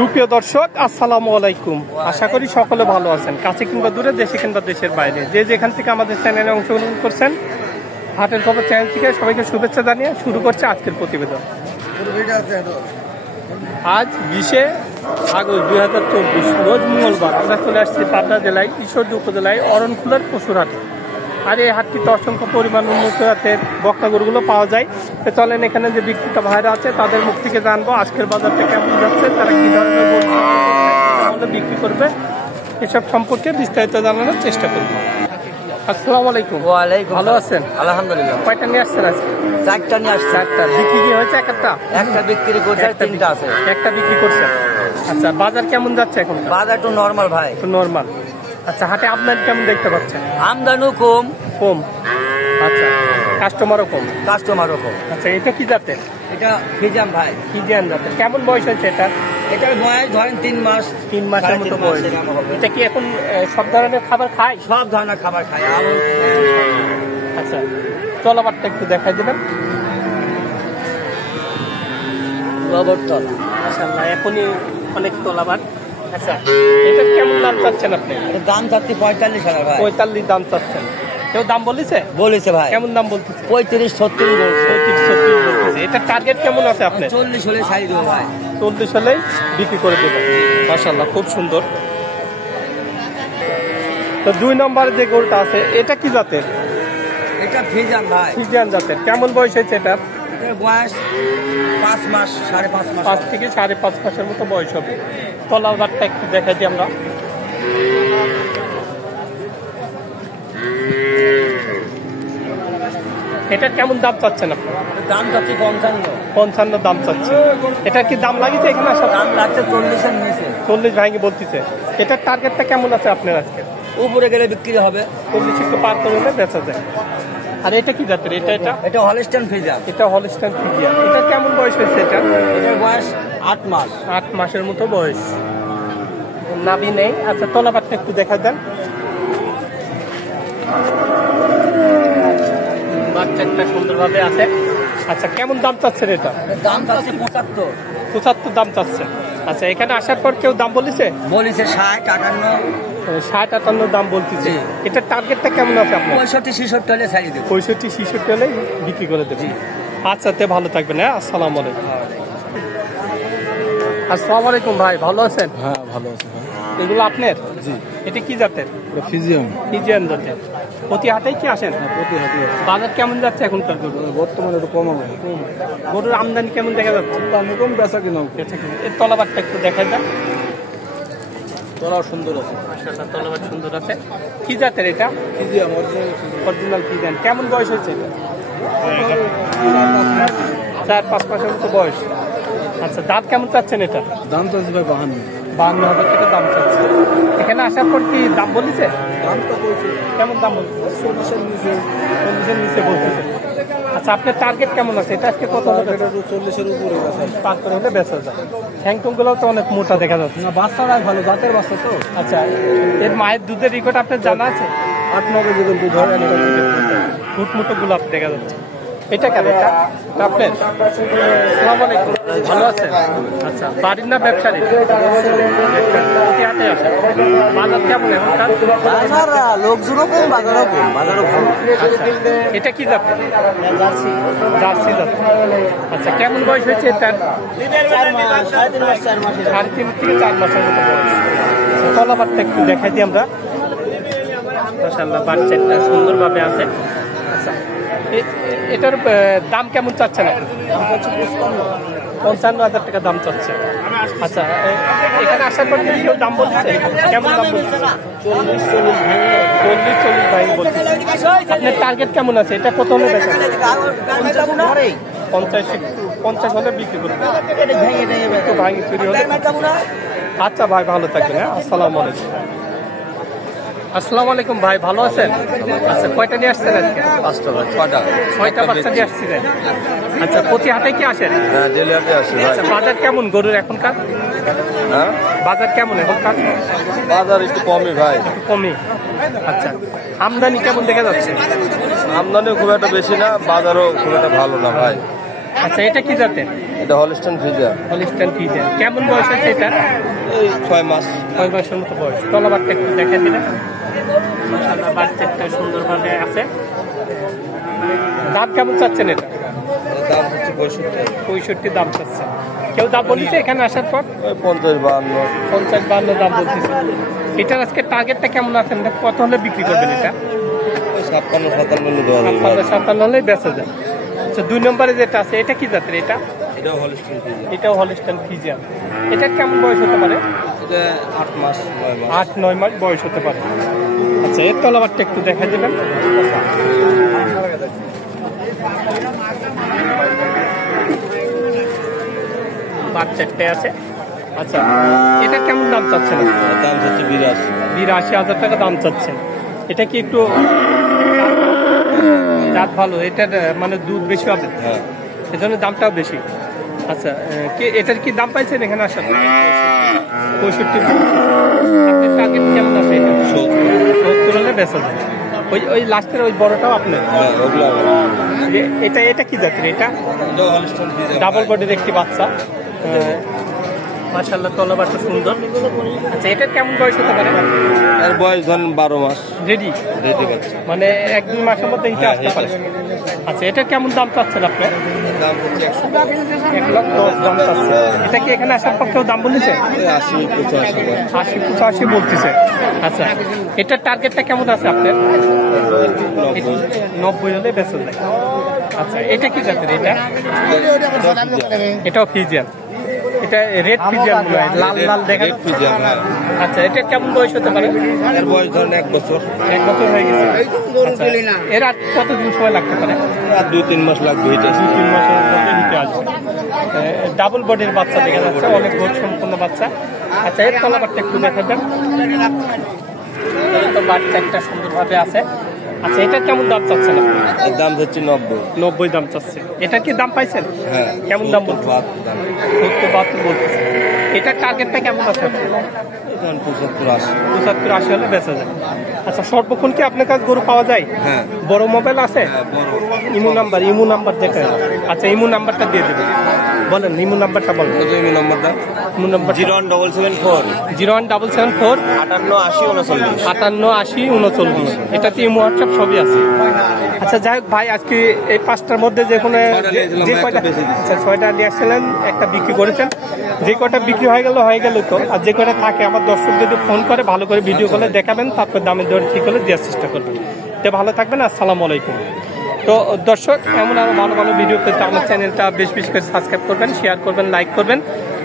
সুপ্রিয় দর্শক, আসসালামু আলাইকুম। আশা করি সকলে ভালো আছেন, কাছে কিংবা দূরে, দেশে কিংবা দেশের বাইরে, যে যেখান থেকে আমাদের চ্যানেলে অংশগ্রহণ করছেন। হাটের খবর চ্যানেল থেকে সবাইকে শুভেচ্ছা জানিয়ে শুরু করছে আজকের প্রতিবেদন। আজ 20 আগস্ট 2024 রোজ মঙ্গলবার আমরা চলে আসছি পাবনা জেলায় ঈশ্বরদী উপজেলায় অরণখোলার পশুর হাটে। আর এই হাটটিতে অসংখ্য পরিমাণ উন্নত জাতের বকনা গরুগুলো পাওয়া যায়। তো চলেন এখানে যে বিক্রেতা ভাইরা আছে তাদের মুখ থেকে জানবো আজকের বাজারটা কেমন যাচ্ছে, তারা কি ধরনের গরু বিক্রি করবে, এসব সম্পর্কে বিস্তারিত জানানোর চেষ্টা করবো। আসসালামু আলাইকুম। ওয়ালাইকুম। ভালো আছেন? আলহামদুলিল্লাহ। কয়টা নিয়ে আসছেন আজকে? 4টা নিয়ে আসছি। 4টা বিক্রি কি হয়েছে? একটা বিক্রি করছে, 3টা আছে। একটা বিক্রি করছেন। আচ্ছা, বাজার কেমন যাচ্ছে এখন? বাজার একটু নরমাল ভাই, একটু নরমাল। আচ্ছা, হাটে আপনার কেমন দেখতে পাচ্ছেন? আমদানিও কম। আচ্ছা, কাস্টমারও কম। আচ্ছা, এটা কি জাতের? এটা ফিজাম ভাই। ফিজিয়ান জাতের। কেমন বয়স হয়েছে এটা? এটার বয়স ধরেন 3 মাস। 3 মাসের মতো বয়স। এটা কি এখন সব ধরনের খাবার খায়? সব ধরনের খাবার খায়। আচ্ছা, তলাবারটা একটু দেখাই দেবেন। মাশাআল্লাহ, এখনই অনেক তলাবার। আচ্ছা, এটা কেমন দাম চাচ্ছেন আপনি? দাম চাচ্ছি 45,000 ভাই। 45 দাম চাচ্ছেন। কেউ দাম বলেছে ভাই। কেমন দাম বলতেছে? 35-40 বলছে। এটা টার্গেট কেমন আছে আপনার? 40 হলে ছাড়ি দেবো ভাই। 40 হলেই বিক্রি করে দেবেন। মাশাআল্লাহ, খুব সুন্দর। তো 2 নম্বর যে গরুটা আছে এটা কি জাতের? এটা ফিজাম ভাই। ফিজিয়ান জাতের। কেমন বয়স হয়েছে এটা? এটার বয়স 5 মাস, 5.5 মাস। 5 থেকে 5.5 মাসের মতো বয়স হবে। তলাবারটা একটু দেখাই দিই আমরা। এটা কেমন দাম চাচ্ছেন আপনি? দাম চাচ্ছি 55 দাম চাচ্ছে। এটা কি দাম লাগিয়েছে এখানে আসা? দাম লাগছে 40 এর নিচে। 40 ভাঙি বলতেছে। এটার টার্গেটটা কেমন আছে আপনার আজকে? উপরে গেলে বিক্রি হবে। 40 একটু পার করে হলে বেচা যায়। আর এটা কি জাতের? এটা হলস্টাইন ফিজিয়াম। এটা হলস্টাইন ফিজিয়াম। এটা কেমন বয়স হয়েছে এটা? এটার বয়স 8 মাস। 8 মাসের মতো বয়স। নাভি নেই। আচ্ছা, তলাবারটা একটু দেখা দেন। বাচ্চাটা সুন্দরভাবে আছে। আচ্ছা, কেমন দাম চাচ্ছেন এটা? দাম চাচ্ছে 75। 75 দাম চাচ্ছে। আচ্ছা, এখানে আসার পর কেউ দাম বলেছে? 60, 58। 60-58 দাম বলতেছে। এটার টার্গেটটা কেমন আছে আপনার? 65-66 হলে ছাড়িয়ে দেবো। 65-66 হলে বিক্রি করে দেবেন। আচ্ছা, তে ভালো থাকবেন। হ্যাঁ, আসসালামু আলাইকুম। আসসালামু আলাইকুম ভাই, ভালো আছেন? হ্যাঁ, ভালো আছে ভাই। এগুলো আপনার? জি। এটা কি জাতের? ফিজিয়াম জাতের। প্রতি হাটেই কি আসেন? প্রতি হাটে বাজার কেমন যাচ্ছে এখনকার গরু? বর্তমানে একটু কম হবে। গরুর আমদানি কেমন দেখা যাচ্ছে? দামে কম, বেচা কিনা এর তলাবারটা একটু দেখা যায়। তোরাও সুন্দর আছে। তলাবার সুন্দর আছে। কি জাতের এটা? ফিজিয়াম, অরিজিনাল ফিজিয়াম। কেমন বয়স হয়েছে এটা? 4-5 মাসের মতো বয়স। আচ্ছা, দাম কেমন চাচ্ছেন এটা? দাম চাচ্ছে ভাই 52,000 টাকা দাম চাচ্ছে। এখানে আসার পর কি দাম বলেছে? দামটা বলছে কেমন দাম বলছে? 40-এর নিচে। 40-এর নিচে বলতেছে। আচ্ছা, আপনার টার্গেট কেমন আছে? এটা আজকে কত? 40-এর উপরে পার করে হলে বেচা যায়। হ্যাংটুগুলো তো অনেক মোটা দেখা যাচ্ছে। না, বাচ্চারাই ভালো, জাতের বাচ্চা তো। আচ্ছা, এর মায়ের দুধের রেকর্ড আপনার জানা আছে? 8-9 কেজি দুধ হয়। ফুট মুটো গোলাপ দেখা যাচ্ছে। এটা কেন? এটা আপনার? আসসালামু আলাইকুম, ভালো আছেন? আচ্ছা, বাড়ির না ব্যবসায়ী? বাজার কেমন এখনকার? লোকজনও কম, বাজারও কম। বাজারও ভালো। আচ্ছা, এটা কি জাত? জার্সি জাত। আচ্ছা, কেমন বয়স হয়েছে এটা? 4 মাস, 3.5 মাস, 4 মাস। 3.5 থেকে 4 মাসের মতো বয়স। তলাবারটা একটু দেখাই দিই আমরা। মাশাআল্লাহ, বাচ্চাটা সুন্দরভাবে আছে। আচ্ছা, এটার দাম কেমন চাচ্ছেন? 55,000 টাকা দাম চাচ্ছে। আচ্ছা, এখানে আসার পর কেউ দাম বলছে? কেমন দাম বলছে? 40 ভাই বলছে। আপনার টার্গেট কেমন আছে? এটা কত হলে বেচা? 50 হলে বিক্রি করবে। একটু ভাঙি চুরি হলে। আচ্ছা ভাই, ভালো থাকবেন। হ্যাঁ, আসসালামু আলাইকুম। আসসালামু আলাইকুম ভাই, ভালো আছেন? আচ্ছা, কয়টা নিয়ে আসছেন আজকে? 6টা বাচ্চা নিয়ে আসছিলেন। আচ্ছা, প্রতি হাটে কি আসেন? হ্যাঁ, ডেলি হাটে আসি। আচ্ছা, বাজার কেমন গরুর এখনকার? হ্যাঁ, বাজার কেমন এখনকার? বাজার একটু কমই ভাই। একটু কমই। আচ্ছা, আমদানি কেমন দেখা যাচ্ছে? আমদানিও খুব একটা বেশি না, বাজারও খুব একটা ভালো না ভাই। আচ্ছা, এটা কি জাতের? এটা হলস্টাইন ফ্রিজিয়ান। Holstein Friesian. কেমন বয়স আছে এটা? এই 6 মাস। 6 মাসের মতো বয়স। তলাবারটা একটু দেখে দিলেন। মাশাআল্লাহ বাচ্চাটা সুন্দরভাবে আছে। দাম কেমন চাচ্ছেন এটা? দাম হচ্ছে 65। 65 দাম চাচ্ছে। কেউ দাম বলেছে এখানে আসার পর? 50-52। 50-52 দাম বলতেছে। এটার আজকে টার্গেটটা কেমন আছে? কত হলে বিক্রি করবেন এটা? 56-57 দেওয়া যাবে। 56-57 হলেই বেচা যায়। আচ্ছা 2 নম্বরে যেটা আছে এটা কি জাতের? এটা এটাও হলস্টাইন ফ্রিজিয়ান। এটাও হলিস্টাইন ফ্রিজিয়ান। এটা কেমন বয়স হতে পারে? এটা 8 মাস 9 মাস। 8-9 মাস বয়স হতে পারে। আচ্ছা এর তলাবারটা একটু দেখা দেবেন। বাচ্চাটা আছে। আচ্ছা এটা কেমন দাম চাচ্ছেন? দাম হচ্ছে 82। 82,000 টাকা দাম চাচ্ছেন। এটা কি একটু জাত ভালো? এটার মানে দুধ বেশি হবে, হ্যাঁ। সেজন্য দামটাও বেশি। আচ্ছা এটার কি দাম পাইছেন এখানে আসার? 65। আপনার টার্গেট কেমন আছে এটা? 70 হলে বেচা যায়। ওই লাস্টের ওই বড়টাও আপনার? হ্যাঁ, ওগুলো এটা কি জাতের? এটা এটাও হলস্টাইন ফ্রিজিয়ান। ডাবল বডির একটি বাচ্চা। মাশাআল্লাহ তলাবারটা সুন্দর। আচ্ছা এটার কেমন বয়স হতে পারে? এর বয়স ধরেন 12 মাস। রেডি রেডি বাচ্চা। মানে 1-2 মাসের মধ্যে এটা আসতে পারে। আচ্ছা এটার কেমন দাম চাচ্ছেন আপনি? দাম হচ্ছে 1,10,000 দাম চাচ্ছে। এটা কি এখানে আসার পর কেউ দাম বলেছে? 80-85। 80-85 বলতেছে। আচ্ছা এটার টার্গেটটা কেমন আছে আপনার? 90 হলে বেচা যায়। আচ্ছা এটা কি জাতের? এটা এটাও ফ্রিজিয়ান। এটা রেড ফ্রিজিয়ান মনে হয়, লাল লাল দেখা রেড ফ্রিজিয়ান, হ্যাঁ। আচ্ছা এটা কেমন বয়স হতে পারে? এর বয়স ধরেন 1 বছর। 1 বছর হয়ে গেছে। আচ্ছা, এর আর কতদিন সময় লাগতে পারে? আর 2-3 মাস লাগবে এটা। 2-3 মাসের মধ্যে হিটে আসবে। ডাবল বডির বাচ্চা দেখা যাচ্ছে, অনেক গ্রোথ সম্পন্ন বাচ্চা। আচ্ছা এর তলাবারটা একটু দেখাবেন। এই তো বাচ্চা একটা সুন্দরভাবে আছে। আচ্ছা এটা কেমন দাম চাচ্ছেন আপনি? এর দাম হচ্ছে 90। 90 দাম চাচ্ছে। এটা কি দাম পাইছেন? হ্যাঁ। কেমন দাম বলতে? 72 দাম। 72 বলতেছে। এটার টার্গেটটা কেমন আছে আপনার? এখন 75-80। 75-80 হলে বেচা যায়। আচ্ছা সর্বক্ষণ কি আপনার কাছে গরু পাওয়া যায়? হ্যাঁ। বড় মোবাইল আছে? হ্যাঁ, বড়। ইমো নাম্বার যেটা। আচ্ছা ইমো নাম্বারটা দিয়ে দেবেন। বলেন ইমো নাম্বারটা বলেন। কত এই নাম্বারটা? Imo number 01774 01774 58 80 39। এটাতে ইমো হোয়াটসঅ্যাপ সবই আছে। আচ্ছা যাই হোক ভাই আজকে এই 5টার মধ্যে যে কোনো যে কয়টা, আচ্ছা 6টা নিয়ে আসছিলেন, একটা বিক্রি করেছেন। যে কয়টা বিক্রি হয়ে গেল তো, আর যে কয়টা থাকে আমার দর্শক যদি ফোন করে ভালো করে ভিডিও কলে দেখাবেন, তারপর দামের দর ঠিক হলে দেওয়ার চেষ্টা করবেন। তো ভালো থাকবেন, আসসালামু আলাইকুম। তো দর্শক এমন আরো ভালো ভালো ভিডিও পেতে আমার চ্যানেলটা বেশ করে সাবস্ক্রাইব করবেন, শেয়ার করবেন, লাইক করবেন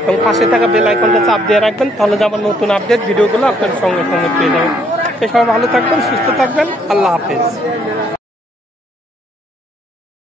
এবং পাশে থাকা বেল আইকনটা চাপ দিয়ে রাখবেন, তাহলে যেমন নতুন আপডেট ভিডিওগুলো আপনার সঙ্গে সঙ্গে পেয়ে যাবেন। সে সবাই ভালো থাকবেন, সুস্থ থাকবেন, আল্লাহ হাফেজ।